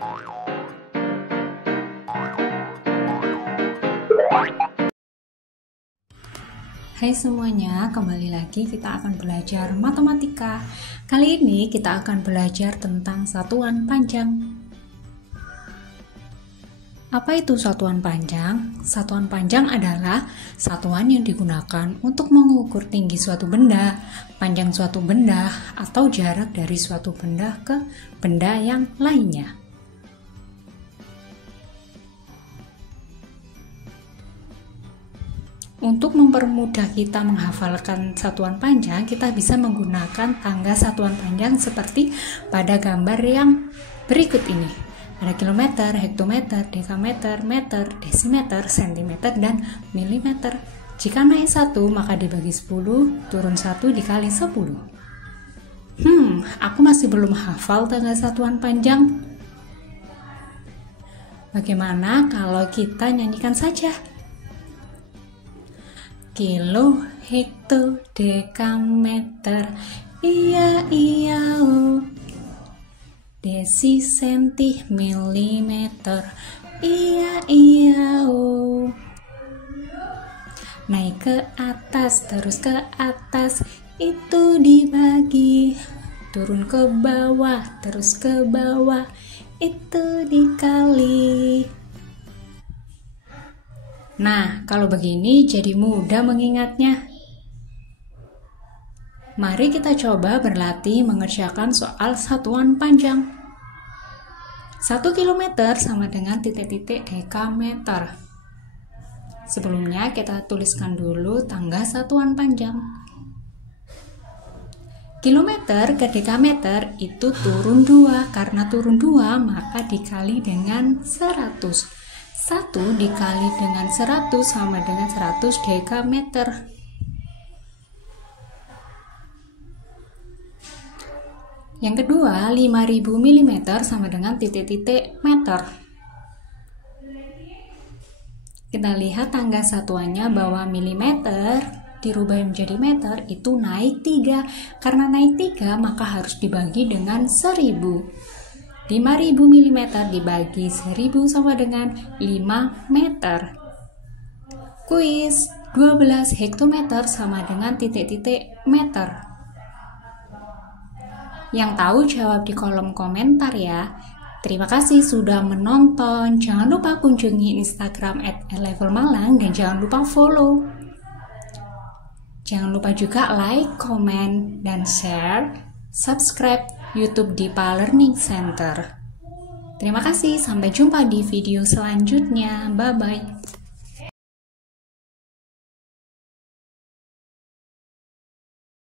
Hai semuanya, kembali lagi kita akan belajar matematika. Kali ini kita akan belajar tentang satuan panjang. Apa itu satuan panjang? Satuan panjang adalah satuan yang digunakan untuk mengukur tinggi suatu benda, panjang suatu benda, atau jarak dari suatu benda ke benda yang lainnya. Untuk mempermudah kita menghafalkan satuan panjang, kita bisa menggunakan tangga satuan panjang seperti pada gambar yang berikut ini. Ada kilometer, hektometer, dekameter, meter, desimeter, sentimeter, dan milimeter. Jika naik 1, maka dibagi 10, turun 1 dikali 10. Aku masih belum hafal tangga satuan panjang. Bagaimana kalau kita nyanyikan saja? Kilo, hekto, dekameter, iya, oh. Desi, senti, milimeter, iya, oh. Naik ke atas, terus ke atas, itu dibagi. Turun ke bawah, terus ke bawah, itu dikali. Nah, kalau begini jadi mudah mengingatnya. Mari kita coba berlatih mengerjakan soal satuan panjang. 1 kilometer sama dengan titik-titik dekameter. Sebelumnya kita tuliskan dulu tangga satuan panjang. Kilometer ke dekameter itu turun 2. Karena turun 2 maka dikali dengan 100. 1 dikali dengan 100 sama dengan 100 dekameter. Yang kedua, 5000 mm sama dengan titik-titik meter. Kita lihat tangga satuannya bahwa milimeter dirubah menjadi meter itu naik 3. Karena naik 3 maka harus dibagi dengan 1000. 5000 mm dibagi 1000 sama dengan 5 meter. Kuis, 12 hektometer sama dengan titik-titik meter. Yang tahu jawab di kolom komentar ya. Terima kasih sudah menonton. Jangan lupa kunjungi Instagram @levelmalang dan jangan lupa follow. Jangan lupa juga like, komen, dan share, subscribe YouTube Dipa Learning Center. Terima kasih, sampai jumpa di video selanjutnya. Bye-bye.